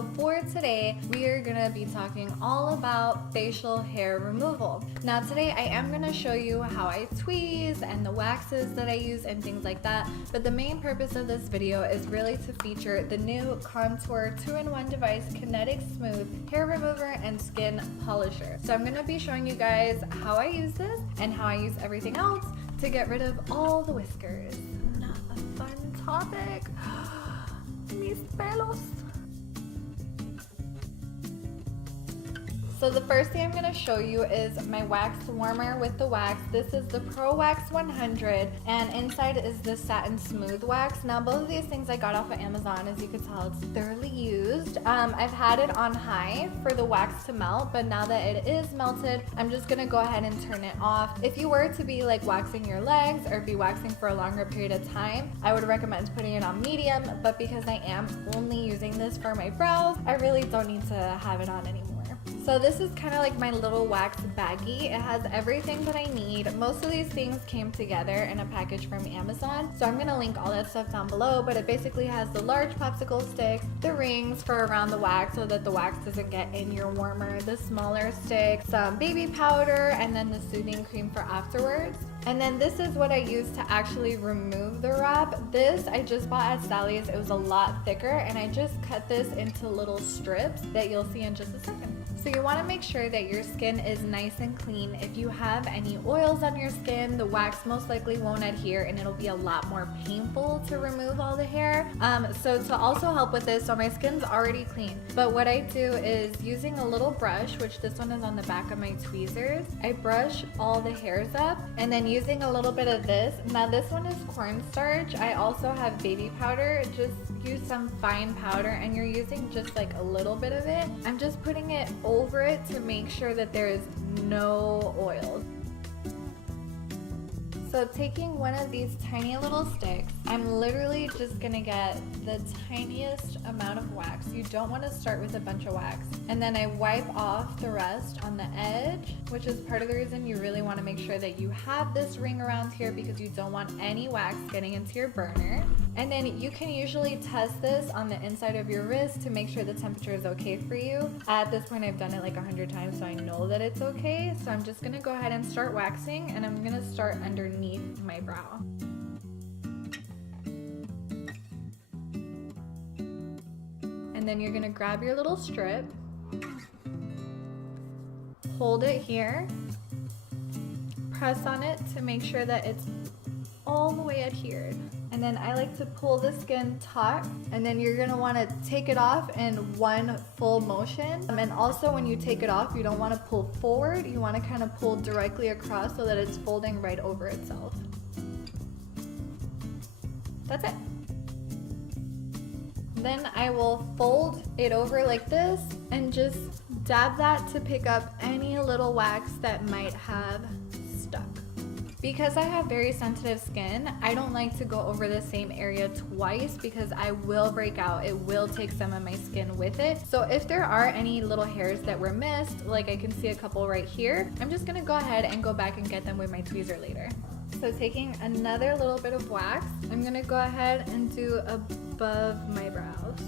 So for today, we are gonna be talking all about facial hair removal. Now today I am gonna show you how I tweeze and the waxes that I use and things like that, but the main purpose of this video is really to feature the new Conture 2-in-1 device, Kinetic Smooth Hair Remover and Skin Polisher. So I'm gonna be showing you guys how I use this and how I use everything else to get rid of all the whiskers. Not a fun topic. Mis pelos. So the first thing I'm going to show you is my wax warmer with the wax. This is the Pro Wax 100 and inside is the Satin Smooth Wax. Now both of these things I got off of Amazon. As you can tell, it's thoroughly used. I've had it on high for the wax to melt, but now that it is melted, I'm just going to go ahead and turn it off. If you were to be like waxing your legs or be waxing for a longer period of time, I would recommend putting it on medium, but because I am only using this for my brows, I really don't need to have it on anymore. So this is kind of like my little wax baggie. It has everything that I need. Most of these things came together in a package from Amazon, so I'm going to link all that stuff down below, but it basically has the large popsicle sticks, the rings for around the wax so that the wax doesn't get in your warmer, the smaller sticks, some baby powder, and then the soothing cream for afterwards. And then this is what I use to actually remove the wrap. This I just bought at Sally's. It was a lot thicker and I just cut this into little strips that you'll see in just a second. So you want to make sure that your skin is nice and clean. If you have any oils on your skin, the wax most likely won't adhere and it'll be a lot more painful to remove all the hair. So to also help with this, so my skin's already clean, but what I do is using a little brush, which this one is on the back of my tweezers, I brush all the hairs up and then using a little bit of this. Now this one is cornstarch. I also have baby powder. Just use some fine powder and you're using just like a little bit of it. I'm just putting it over it to make sure that there is no oils. So taking one of these tiny little sticks, I'm literally just gonna get the tiniest amount of wax. You don't want to start with a bunch of wax. And then I wipe off the rest on the edge, which is part of the reason you really want to make sure that you have this ring around here because you don't want any wax getting into your burner. And then you can usually test this on the inside of your wrist to make sure the temperature is okay for you. At this point I've done it like 100 times, so I know that it's okay. So I'm just gonna go ahead and start waxing, and I'm gonna start underneath my brow. And then you're gonna grab your little strip, hold it here, press on it to make sure that it's all the way adhered. And then I like to pull the skin taut, and then you're gonna wanna take it off in one full motion. And also when you take it off, you don't wanna pull forward, you wanna kind of pull directly across so that it's folding right over itself. That's it. Then I will fold it over like this and just dab that to pick up any little wax that might have stuck. Because I have very sensitive skin, I don't like to go over the same area twice because I will break out. It will take some of my skin with it. So if there are any little hairs that were missed, like I can see a couple right here, I'm just gonna go ahead and go back and get them with my tweezer later. So taking another little bit of wax, I'm gonna go ahead and do above my brows.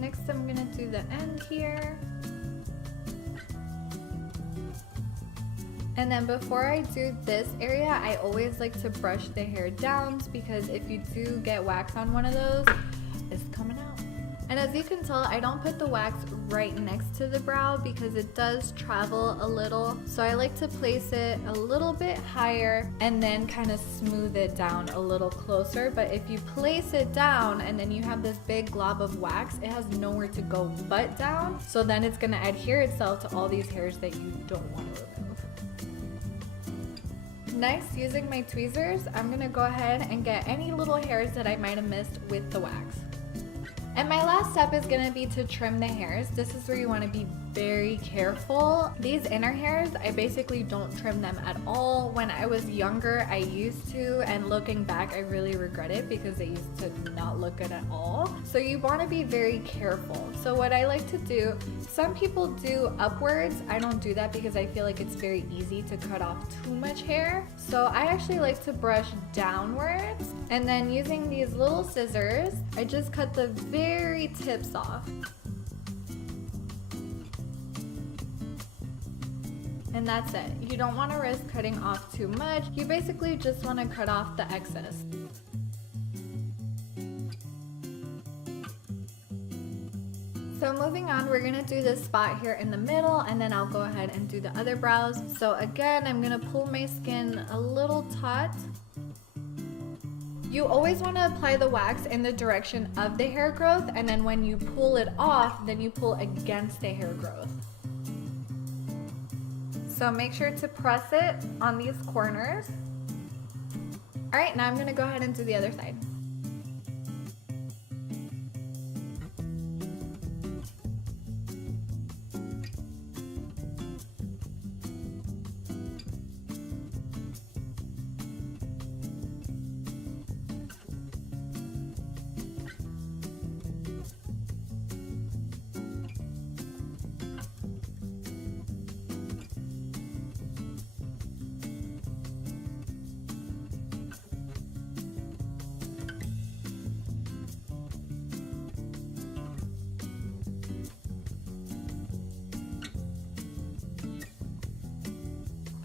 Next, I'm gonna do the end here. And then before I do this area, I always like to brush the hair down because if you do get wax on one of those, it's coming out. And as you can tell, I don't put the wax right next to the brow because it does travel a little. So I like to place it a little bit higher and then kind of smooth it down a little closer. But if you place it down and then you have this big glob of wax, it has nowhere to go but down. So then it's gonna adhere itself to all these hairs that you don't want to remove. Next, using my tweezers, I'm gonna go ahead and get any little hairs that I might have missed with the wax. And my last step is gonna be to trim the hairs. This is where you wanna be very careful. These inner hairs, I basically don't trim them at all. When I was younger, I used to, and looking back, I really regret it because they used to not look good at all. So you wanna be very careful. So what I like to do, some people do upwards. I don't do that because I feel like it's very easy to cut off too much hair. So I actually like to brush downwards, and then using these little scissors, I just cut the very tips off. And that's it. You don't want to risk cutting off too much. You basically just want to cut off the excess. So moving on, we're gonna do this spot here in the middle, and then I'll go ahead and do the other brows. So again, I'm gonna pull my skin a little taut. You always want to apply the wax in the direction of the hair growth, and then when you pull it off, then you pull against the hair growth. So make sure to press it on these corners. All right, now I'm gonna go ahead and do the other side.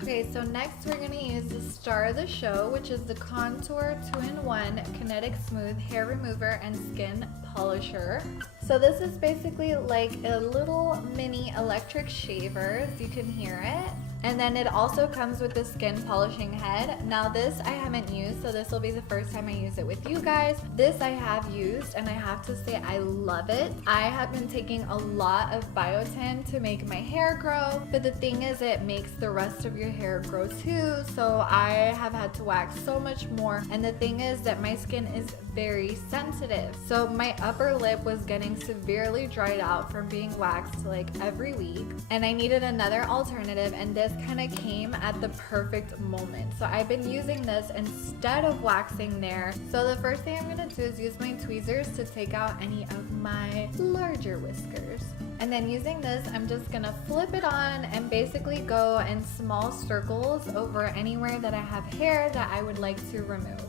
Okay, so next we're going to use the star of the show, which is the Contour 2-in-1 Kinetic Smooth Hair Remover and Skin Polisher. So this is basically like a little mini electric shaver, as you can hear it. And then it also comes with the skin polishing head. Now this I haven't used, so this will be the first time I use it with you guys. This I have used, and I have to say I love it. I have been taking a lot of biotin to make my hair grow, but the thing is it makes the rest of your hair grow too, so I have had to wax so much more. And the thing is that my skin is very sensitive. So my upper lip was getting severely dried out from being waxed like every week, and I needed another alternative, and this kind of came at the perfect moment. So I've been using this instead of waxing there. So the first thing I'm gonna do is use my tweezers to take out any of my larger whiskers. And then using this, I'm just gonna flip it on and basically go in small circles over anywhere that I have hair that I would like to remove.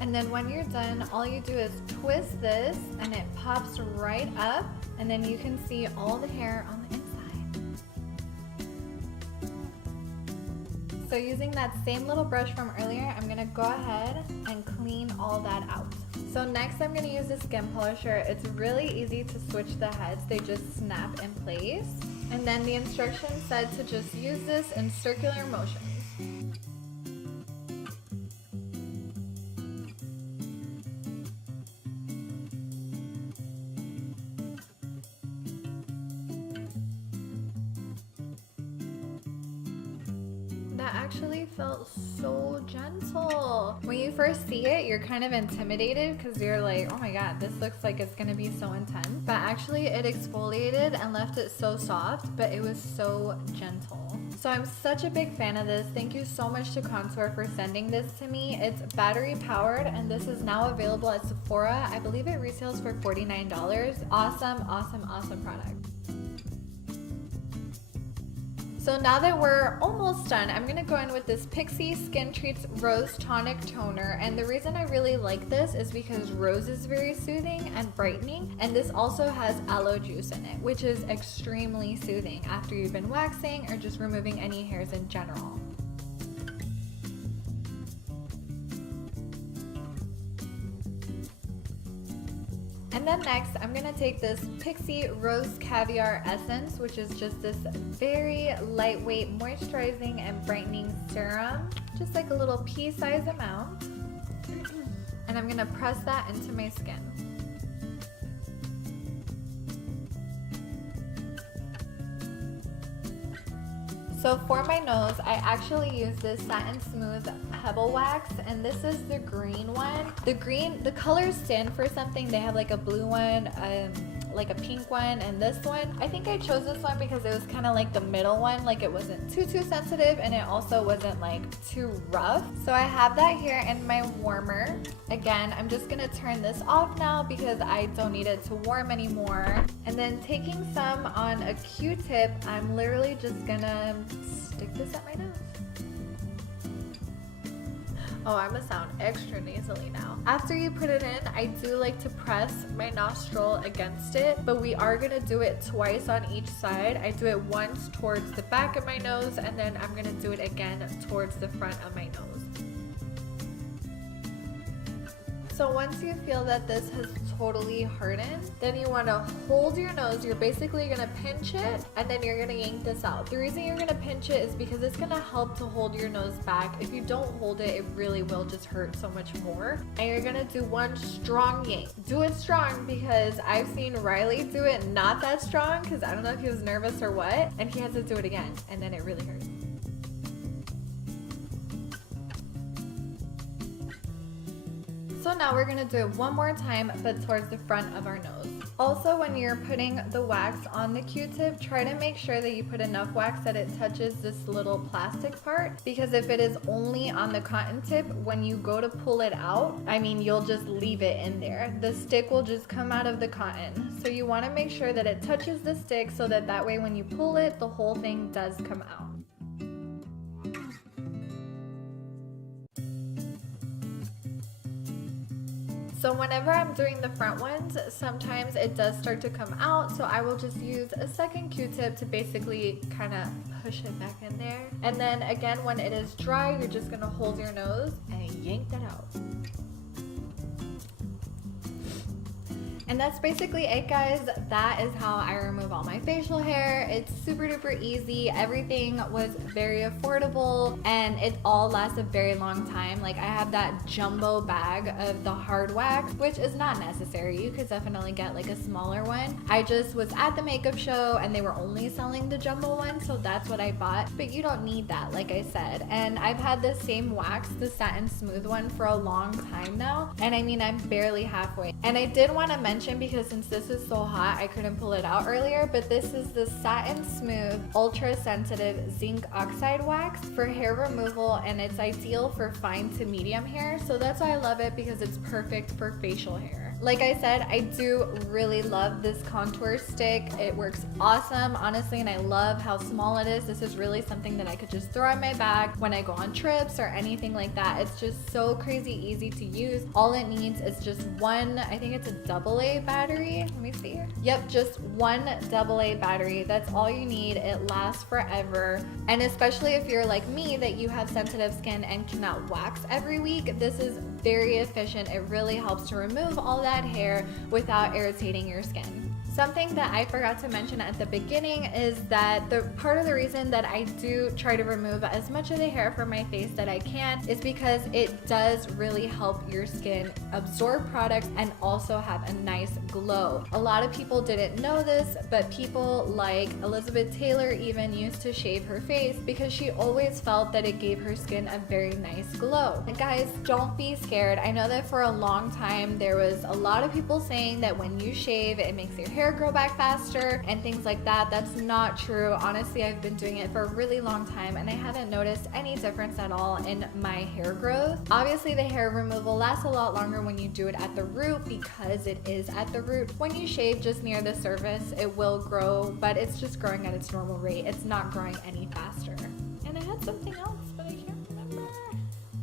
And then when you're done, all you do is twist this and it pops right up, and then you can see all the hair on the inside. So using that same little brush from earlier, I'm gonna go ahead and clean all that out. So next I'm gonna use the skin polisher. It's really easy to switch the heads. They just snap in place. And then the instructions said to just use this in circular motions. That actually felt so gentle. When you first see it, you're kind of intimidated because you're like, oh my god, this looks like it's gonna be so intense. But actually it exfoliated and left it so soft, but it was so gentle. So I'm such a big fan of this. Thank you so much to Contour for sending this to me. It's battery powered, and this is now available at Sephora. I believe it retails for $49. Awesome, awesome, awesome product. So now that we're almost done, I'm gonna go in with this Pixi Skin Treats Rose Tonic Toner. And the reason I really like this is because rose is very soothing and brightening, and this also has aloe juice in it, which is extremely soothing after you've been waxing or just removing any hairs in general. And then next, I'm gonna take this Pixi Rose Caviar Essence, which is just this very lightweight moisturizing and brightening serum, just like a little pea-sized amount. And I'm gonna press that into my skin. So for my nose, I actually use this Satin Smooth Pebble Wax, and this is the green one. The colors stand for something. They have like a blue one, like a pink one, and this one. I think I chose this one because it was kind of like the middle one, like it wasn't too sensitive, and it also wasn't like too rough. So I have that here in my warmer. Again, I'm just gonna turn this off now because I don't need it to warm anymore. And then taking some on a Q-tip, I'm literally just gonna stick this at my nose. Oh, I'm gonna sound extra nasally now. After you put it in, I do like to press my nostril against it, but we are gonna do it twice on each side. I do it once towards the back of my nose, and then I'm gonna do it again towards the front of my nose. So once you feel that this has totally hardened, then you want to hold your nose. You're basically going to pinch it, and then you're going to yank this out. The reason you're going to pinch it is because it's going to help to hold your nose back. If you don't hold it, it really will just hurt so much more. And you're going to do one strong yank. Do it strong because I've seen Riley do it not that strong because I don't know if he was nervous or what, and he has to do it again, and then it really hurts. So now we're gonna do it one more time, but towards the front of our nose. Also, when you're putting the wax on the Q-tip, try to make sure that you put enough wax that it touches this little plastic part, because if it is only on the cotton tip, when you go to pull it out, I mean, you'll just leave it in there. The stick will just come out of the cotton. So you wanna make sure that it touches the stick so that way when you pull it, the whole thing does come out. So whenever I'm doing the front ones, sometimes it does start to come out, so I will just use a second Q-tip to basically kind of push it back in there. And then again, when it is dry, you're just gonna hold your nose and yank that out. And that's basically it, guys. That is how I remove all my facial hair. It's super duper easy. Everything was very affordable, and it all lasts a very long time. Like, I have that jumbo bag of the hard wax, which is not necessary. You could definitely get like a smaller one. I just was at the makeup show and they were only selling the jumbo one, so that's what I bought. But you don't need that, like I said. And I've had the same wax, the Satin Smooth one, for a long time now. And I mean, I'm barely halfway. And I did want to mention, because since this is so hot, I couldn't pull it out earlier, but this is the Satin Smooth Ultra Sensitive Zinc Oxide Wax for hair removal, and it's ideal for fine to medium hair. So that's why I love it, because it's perfect for facial hair. Like I said, I do really love this contour stick. It works awesome, honestly, and I love how small it is. This is really something that I could just throw in my bag when I go on trips or anything like that. It's just so crazy easy to use. All it needs is just one, I think it's a AA battery. Let me see here. Yep, just one AA battery. That's all you need. It lasts forever. And especially if you're like me, that you have sensitive skin and cannot wax every week, this is very efficient. It really helps to remove all that hair without irritating your skin. Something that I forgot to mention at the beginning is that the part of the reason that I do try to remove as much of the hair from my face that I can is because it does really help your skin absorb products and also have a nice glow. A lot of people didn't know this, but people like Elizabeth Taylor even used to shave her face because she always felt that it gave her skin a very nice glow. And guys, don't be scared. I know that for a long time there was a lot of people saying that when you shave, it makes your hair grow back faster and things like that. That's not true. Honestly, I've been doing it for a really long time and I haven't noticed any difference at all in my hair growth. Obviously, the hair removal lasts a lot longer when you do it at the root because it is at the root. When you shave just near the surface, it will grow, but it's just growing at its normal rate. It's not growing any faster. And I had something else, but I can't remember.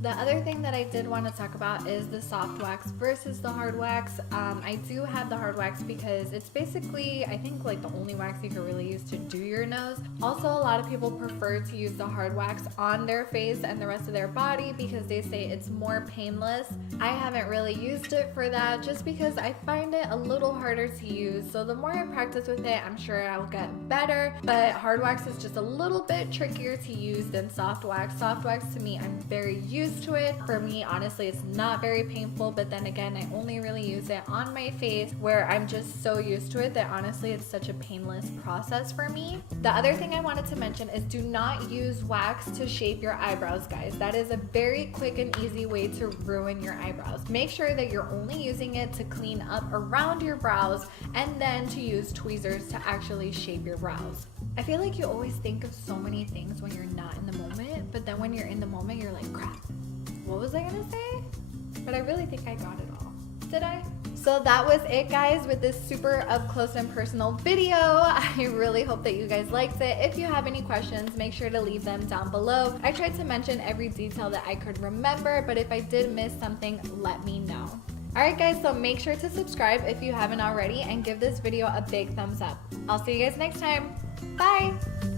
The other thing that I did want to talk about is the soft wax versus the hard wax. I do have the hard wax because it's basically, I think, like the only wax you can really use to do your nose. Also, a lot of people prefer to use the hard wax on their face and the rest of their body because they say it's more painless. I haven't really used it for that just because I find it a little harder to use. So the more I practice with it, I'm sure I'll get better. But hard wax is just a little bit trickier to use than soft wax. Soft wax, to me, I'm very used used to it. For me, honestly, it's not very painful, but then again, I only really use it on my face where I'm just so used to it that honestly, it's such a painless process for me. The other thing I wanted to mention is do not use wax to shape your eyebrows, guys. That is a very quick and easy way to ruin your eyebrows. Make sure that you're only using it to clean up around your brows and then to use tweezers to actually shape your brows. I feel like you always think of so many things when you're not in the moment, but then when you're in the moment, you're like, crap, what was I gonna say? But I really think I got it all. Did I? So that was it, guys, with this super up close and personal video. I really hope that you guys liked it. If you have any questions, make sure to leave them down below. I tried to mention every detail that I could remember, but if I did miss something, let me know. Alright guys, so make sure to subscribe if you haven't already and give this video a big thumbs up. I'll see you guys next time. Bye!